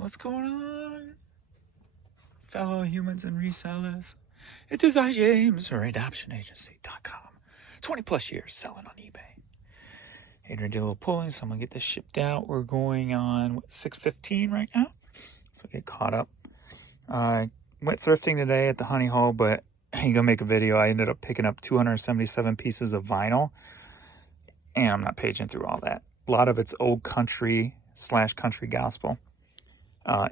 What's going on, fellow humans and resellers? It is I, James, or AdoptionAgency.com. 20 plus years selling on eBay. Adrian did a little pulling, so I'm going to get this shipped out. We're going on 6:15 right now, so get caught up. I went thrifting today at the Honey Hole, but I'm going to make a video. I ended up picking up 277 pieces of vinyl, and I'm not paging through all that. A lot of it's old country / country gospel.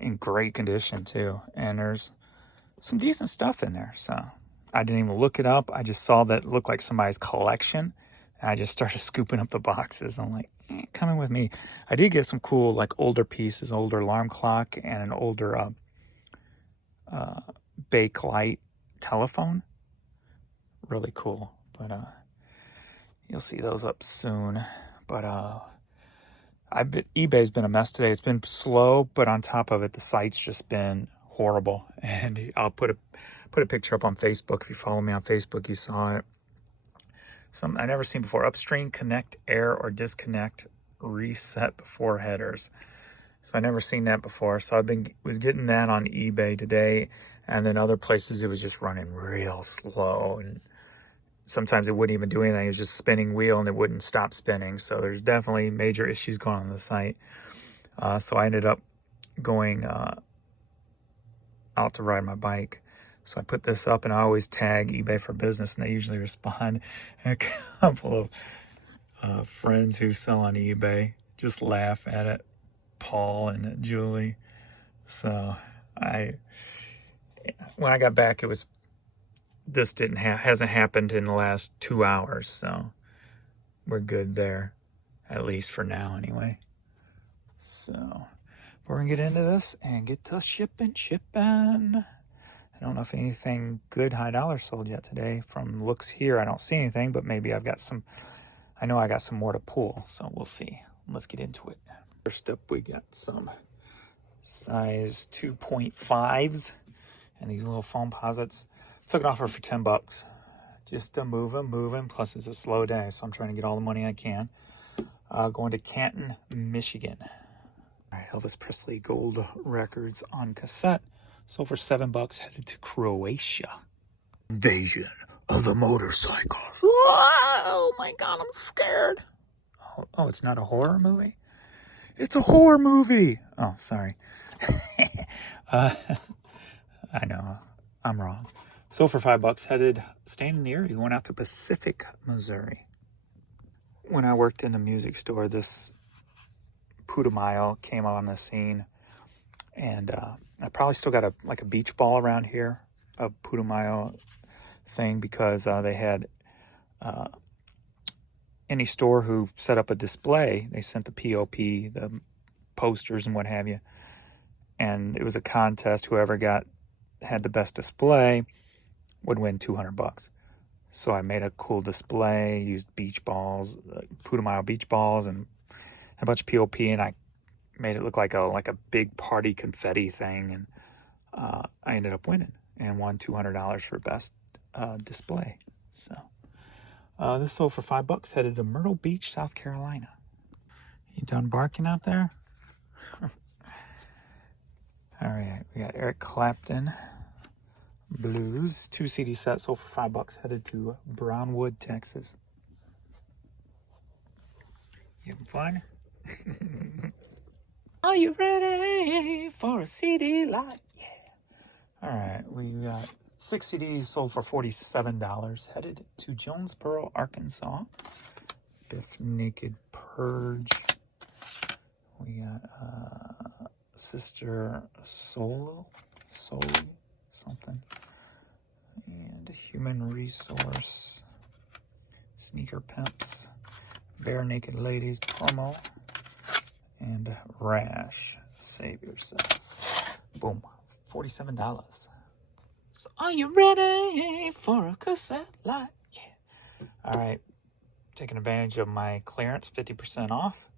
In great condition too, and there's some decent stuff in there, so I didn't even look it up. I just saw that it looked like somebody's collection, and I just started scooping up the boxes. I'm like, coming with me. I did get some cool like older pieces, older alarm clock and an older Bakelite telephone. Really cool, but you'll see those up soon. But eBay's been a mess today. It's been slow, but on top of it, the site's just been horrible. And I'll put a picture up on Facebook. If you follow me on Facebook, you saw it. Something I never seen before: upstream, connect, air, or disconnect, reset before headers. So I never seen that before. So was getting that on eBay today, and then other places it was just running real slow, and sometimes it wouldn't even do anything. It was just spinning wheel and it wouldn't stop spinning. So there's definitely major issues going on the site. So I ended up going out to ride my bike. So I put this up, and I always tag eBay for Business, and they usually respond. And a couple of friends who sell on eBay just laugh at it, Paul and Julie. So when I got back, this hasn't happened in the last 2 hours, so we're good there, at least for now anyway. So we're gonna get into this and get to shipping. I don't know if anything good high dollar sold yet today. From looks here, I don't see anything, but maybe I know I got some more to pull, so we'll see. Let's get into it. First up, we got some size 2.5s and these little foam posits. Took it off her for $10, just to move them. Plus, it's a slow day, so I'm trying to get all the money I can. Going to Canton, Michigan. All right, Elvis Presley Gold Records on cassette. Sold for $7. Headed to Croatia. Invasion of the motorcycles. Oh my God, I'm scared. Oh, it's not a horror movie? It's a horror movie. Oh, sorry. I know, I'm wrong. Sold for $5, headed, staying near you, went out to Pacific, Missouri. When I worked in a music store, this Putumayo came on the scene, and I probably still got a beach ball around here, a Putumayo thing, because they had any store who set up a display, they sent the POP, the posters and what have you, and it was a contest. Whoever had the best display would win $200. So I made a cool display, used beach balls, Putumayo beach balls, and a bunch of POP, and I made it look like a big party confetti thing, and I ended up winning and won $200 for best display. So this sold for $5, headed to Myrtle Beach, South Carolina. You done barking out there? All right, we got Eric Clapton Blues, 2 CD set, sold for $5, headed to Brownwood, Texas. You having fun? Are you ready for a CD lot? Yeah. All right, we got 6 CDs sold for $47, headed to Jonesboro, Arkansas. Biff Naked Purge. We got Sister Solo something, and Human Resource, Sneaker Pimps, Bare Naked Ladies promo, and Rash, Save Yourself. Boom, $47. So are you ready for a cassette lot? Yeah. All right, taking advantage of my clearance, 50% off.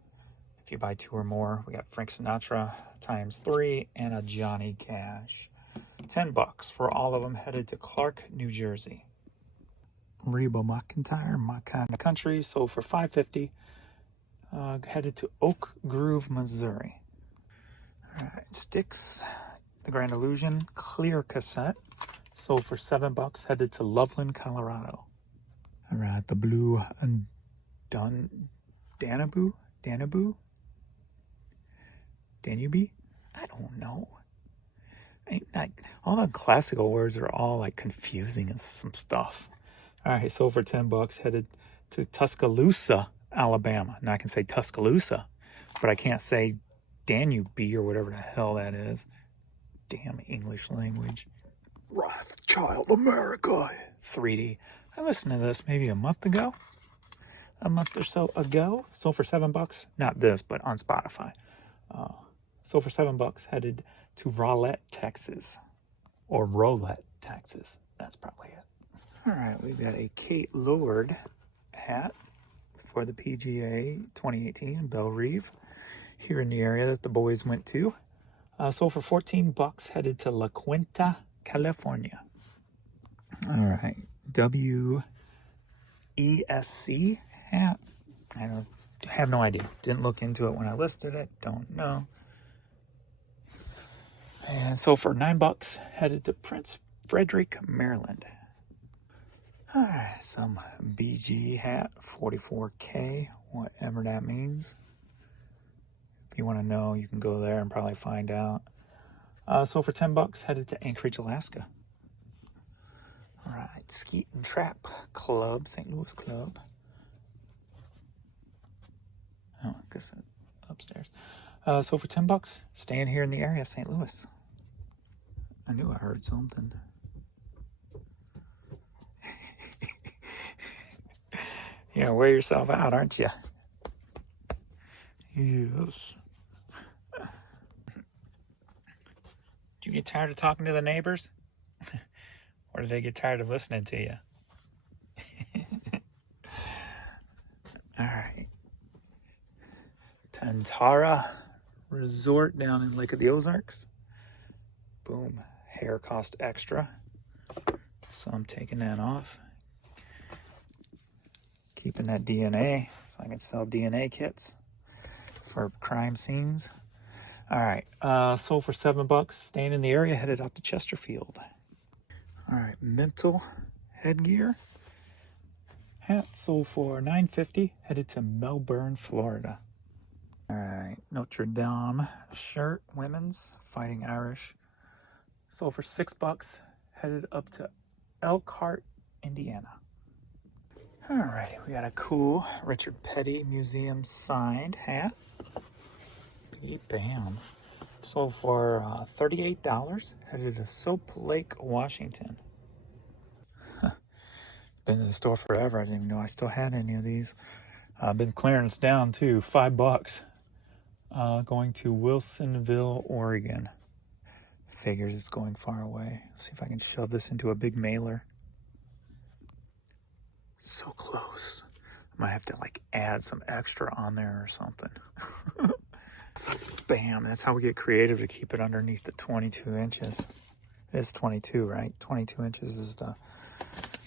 If you buy 2 or more, we got Frank Sinatra ×3 and a Johnny Cash. $10 for all of them, headed to Clark, New Jersey. Reba McEntire, My Kind of Country, sold for $5.50, headed to Oak Grove, Missouri. All right, Sticks, the Grand Illusion clear cassette, sold for $7, headed to Loveland, Colorado. All right, the blue Danube? I don't know. All the classical words are all like confusing as some stuff. All right, sold for $10, headed to Tuscaloosa, Alabama. Now I can say Tuscaloosa, but I can't say Danube or whatever the hell that is. Damn English language. Rothschild America 3D. I listened to this maybe a month or so ago. Sold for $7. Not this, but on Spotify. Sold for $7, headed to Rowlett, Texas. Or Rolette, Texas. That's probably it. All right, we've got a Kate Lord hat for the PGA 2018 in Belle Reve, here in the area that the boys went to. Sold for $14, headed to La Quinta, California. All right, WESC hat. I have no idea. Didn't look into it when I listed it. Don't know. And sold for $9, headed to Prince Frederick, Maryland. All right, some BG hat, 44K, whatever that means. If you want to know, you can go there and probably find out. Sold for $10, headed to Anchorage, Alaska. All right, Skeet and Trap Club, St. Louis Club. Oh, I guess upstairs. Sold for $10, staying here in the area, St. Louis. I knew I heard something. Yeah, wear yourself out, aren't you? Yes. Do you get tired of talking to the neighbors? Or do they get tired of listening to you? All right. Tantara Resort down in Lake of the Ozarks. Boom. Hair cost extra. So I'm taking that off. Keeping that DNA so I can sell DNA kits for crime scenes. All right, sold for $7, staying in the area, headed out to Chesterfield. All right, Mental headgear. Hat sold for $9.50, headed to Melbourne, Florida. All right, Notre Dame shirt, women's, Fighting Irish. Sold for $6, headed up to Elkhart, Indiana. Alrighty, we got a cool Richard Petty Museum signed hat. Bam. Sold for $38, headed to Soap Lake, Washington. Been in the store forever. I didn't even know I still had any of these. Been clearing this down too, $5. Going to Wilsonville, Oregon. Figures it's going far away. Let's see if I can shove this into a big mailer. So close. I might have to like add some extra on there or something. Bam, that's how we get creative to keep it underneath the 22 inches. It's 22, right? 22 inches is the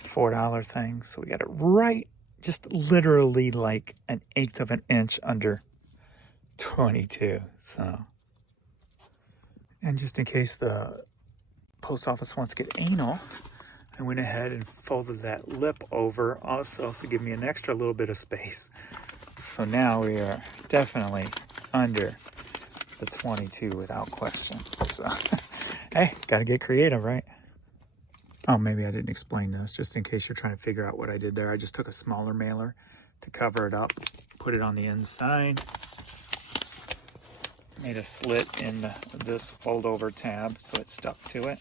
$4 thing. So we got it right, just literally like 1/8 of an inch under 22. So, and just in case the post office wants to get anal, I went ahead and folded that lip over also to give me an extra little bit of space. So now we are definitely under the 22 without question. So, hey, gotta get creative, right? Oh, maybe I didn't explain this, just in case you're trying to figure out what I did there. I just took a smaller mailer to cover it up, put it on the inside, made a slit in this fold over tab so it stuck to it,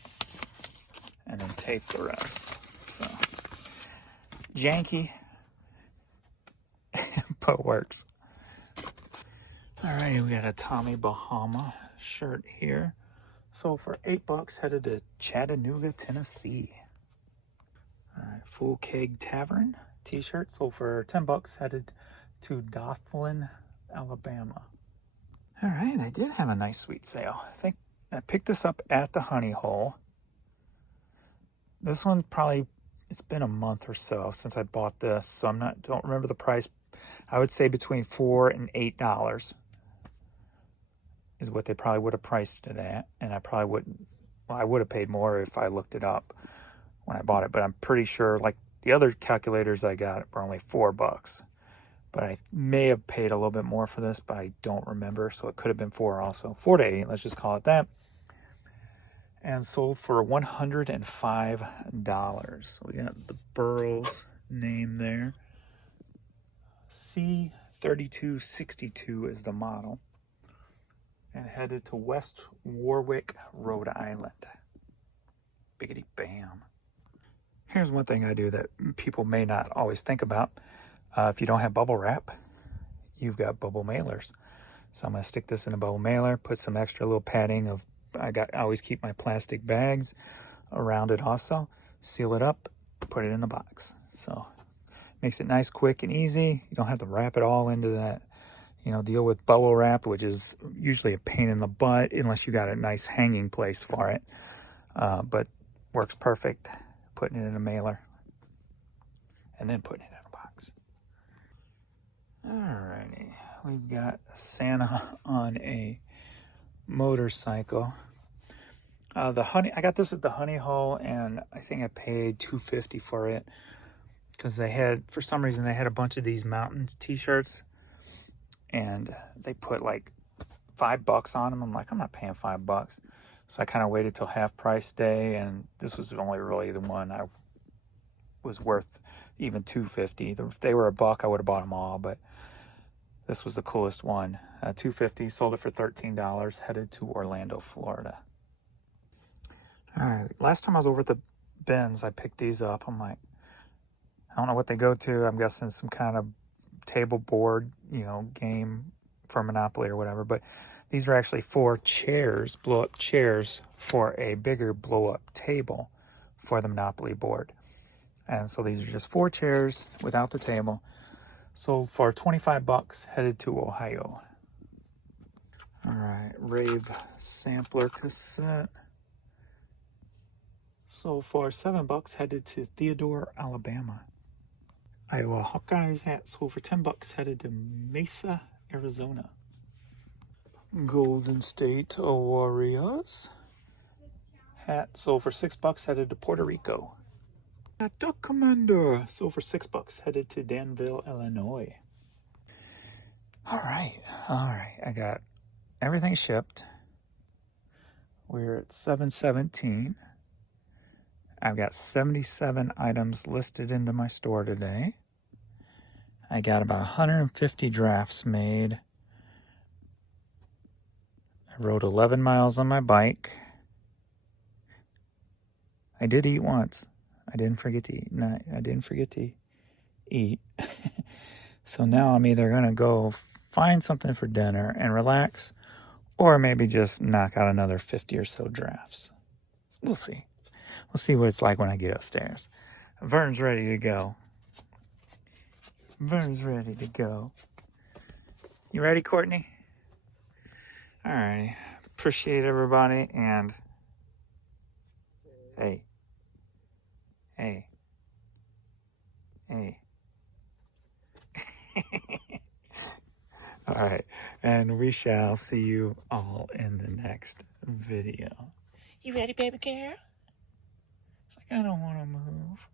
and then tape the rest. So, janky, but works. All right, we got a Tommy Bahama shirt here. Sold for $8, headed to Chattanooga, Tennessee. All right, Full Keg Tavern t-shirt sold for $10, headed to Dothan, Alabama. All right, I did have a nice sweet sale. I think I picked this up at the Honey Hole. This one probably, it's been a month or so since I bought this, so don't remember the price. I would say between $4 and $8. is what they probably would have priced it at. And I probably wouldn't, well, I would have paid more if I looked it up when I bought it. But I'm pretty sure, like the other calculators I got were only $4. But I may have paid a little bit more for this, but I don't remember. So it could have been $4 also. $4 to $8, let's just call it that. And sold for $105. So we got the Burroughs name there. C3262 is the model. And headed to West Warwick, Rhode Island. Biggity bam. Here's one thing I do that people may not always think about. If you don't have bubble wrap, you've got bubble mailers. So I'm going to stick this in a bubble mailer, put some extra little padding of, I always keep my plastic bags around it also, seal it up, put it in the box. So makes it nice, quick, and easy. You don't have to wrap it all into that, deal with bubble wrap, which is usually a pain in the butt unless you got a nice hanging place for it. But works perfect, putting it in a mailer and then putting it in a box. Alrighty, we've got Santa on a motorcycle. I got this at the Honey Hole, and I think I paid $2.50 for it because for some reason they had a bunch of these mountain t-shirts, and they put like $5 on them. I'm like, I'm not paying $5. So I kind of waited till half price day, and this was only really the one I was worth even $2.50. If they were $1, I would have bought them all, but this was the coolest one. $2.50, sold it for $13, headed to Orlando, Florida. All right, last time I was over at the bins, I picked these up. I'm like, I don't know what they go to. I'm guessing some kind of table board, game for Monopoly or whatever. But these are actually 4 chairs, blow-up chairs for a bigger blow-up table for the Monopoly board. And so these are just 4 chairs without the table. Sold for $25, headed to Ohio. All right, Rave sampler cassette. Sold for $7, headed to Theodore, Alabama. Iowa Hawkeyes hat sold for $10, headed to Mesa, Arizona. Golden State Warriors hat sold for $6, headed to Puerto Rico. Duck Commander sold for $6, headed to Danville, Illinois. All right. I got everything shipped. We're at 7/17. I've got 77 items listed into my store today. I got about 150 drafts made. I rode 11 miles on my bike. I did eat once. I didn't forget to eat. No, I didn't forget to eat. So now I'm either going to go find something for dinner and relax, or maybe just knock out another 50 or so drafts. We'll see. We'll see what it's like when I get upstairs. Vern's ready to go. Vern's ready to go. You ready, Courtney? All right. Appreciate everybody, and hey. All right, and we shall see you all in the next video. You ready, baby girl? It's like, I don't want to move.